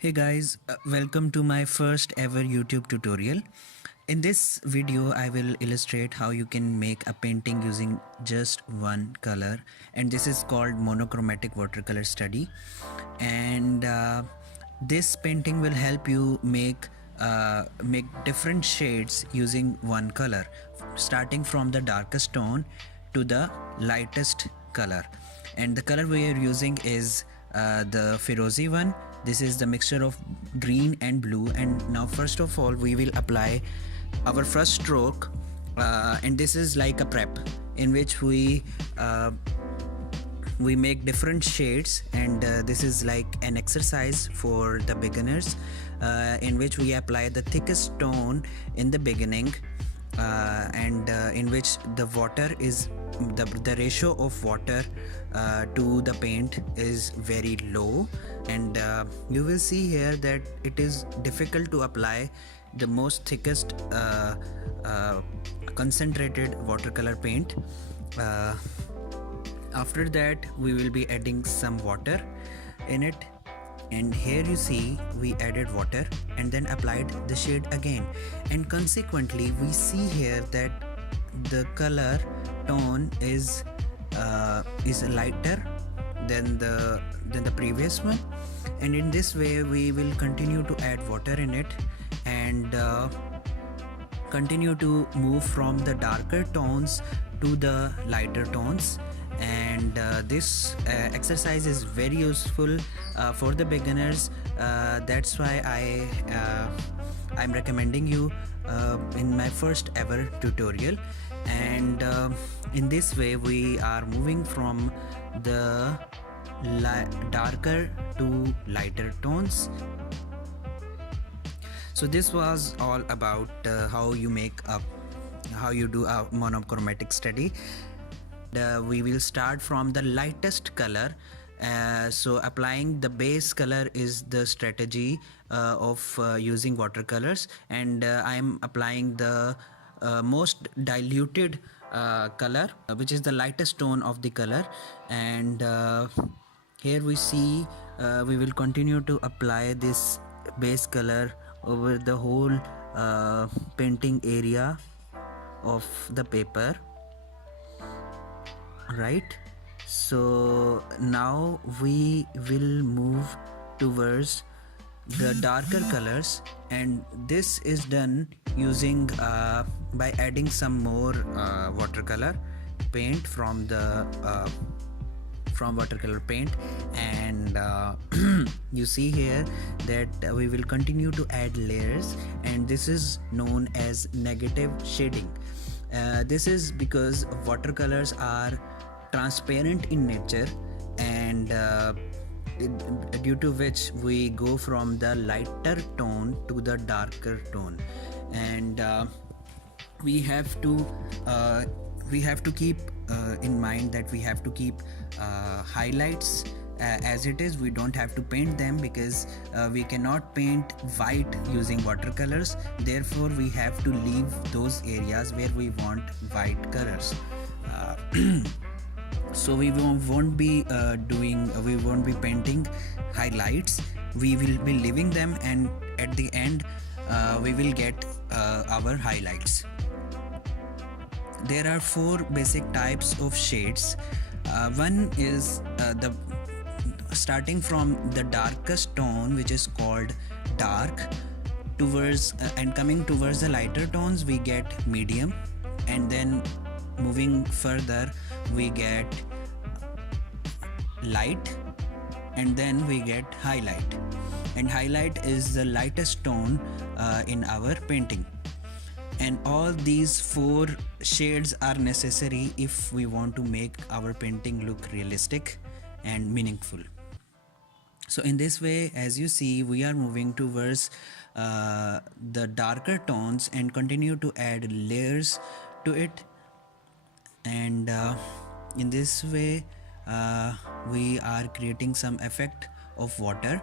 Hey guys, welcome to my first ever YouTube tutorial. In this video, I will illustrate how you can make a painting using just one color, and this is called monochromatic watercolor study. And this painting will help you make different shades using one color, starting from the darkest tone to the lightest color. And the color we are using is the Firozi one. This is the mixture of green and blue. And now first of all we will apply our first stroke, and this is like a prep in which we make different shades, and this is like an exercise for the beginners, in which we apply the thickest tone in the beginning, and in which the water is the ratio of water to the paint is very low. And you will see here that it is difficult to apply the most thickest concentrated watercolor paint. After that we will be adding some water in it, and here you see we added water and then applied the shade again, and consequently we see here that the color tone is lighter than the previous one. And in this way we will continue to add water in it and continue to move from the darker tones to the lighter tones. And this exercise is very useful for the beginners. That's why I'm recommending you in my first ever tutorial. And in this way we are moving from the darker to lighter tones. So this was all about how you do a monochromatic study. We will start from the lightest color. So applying the base color is the strategy of using watercolors, and I am applying the most diluted color, which is the lightest tone of the color. And here we see we will continue to apply this base color over the whole painting area of the paper, right? So now we will move towards the darker colors, and this is done using by adding some more watercolor paint from watercolor paint. And you see here that we will continue to add layers, and this is known as negative shading. This is because watercolors are transparent in nature, and due to which we go from the lighter tone to the darker tone. And we have to keep in mind that we have to keep highlights as it is. We don't have to paint them because we cannot paint white using watercolors. Therefore we have to leave those areas where we want white colors. So we won't be painting highlights. We will be leaving them, and at the end we will get our highlights. There are four basic types of shades. One is the starting from the darkest tone, which is called dark, towards and coming towards the lighter tones we get medium, and then moving further we get light, and then we get highlight. And highlight is the lightest tone in our painting. And all these four shades are necessary if we want to make our painting look realistic and meaningful. So in this way, as you see, we are moving towards the darker tones and continue to add layers to it. And in this way we are creating some effect of water.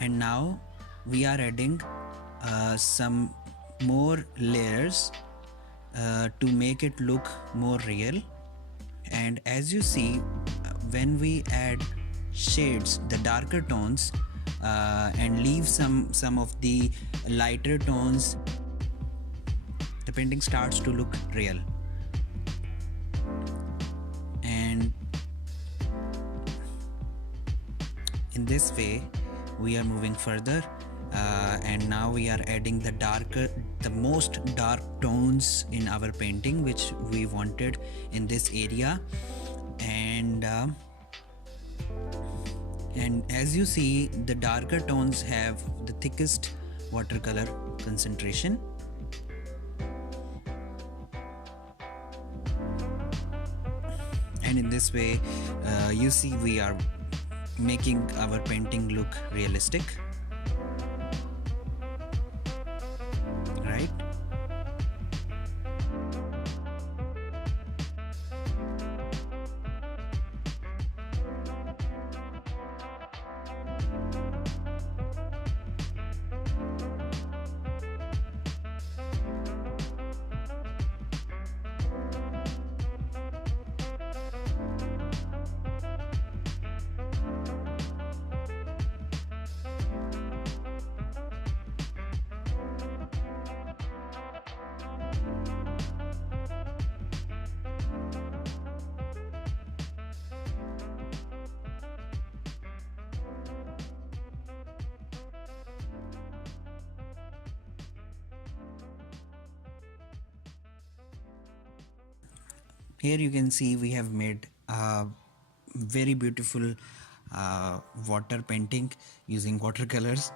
And now we are adding some more layers to make it look more real. And as you see, when we add shades, the darker tones, and leave some of the lighter tones, the painting starts to look real. And in this way we are moving further, and now we are adding the most dark tones in our painting which we wanted in this area. And as you see, the darker tones have the thickest watercolor concentration. And in this way, you see, we are making our painting look realistic, right? Here you can see we have made a very beautiful water painting using watercolors.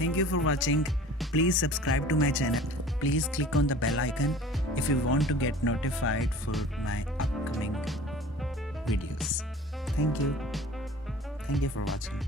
Thank you for watching. Please subscribe to my channel. Please click on the bell icon if you want to get notified for my upcoming videos. Thank you. Thank you for watching.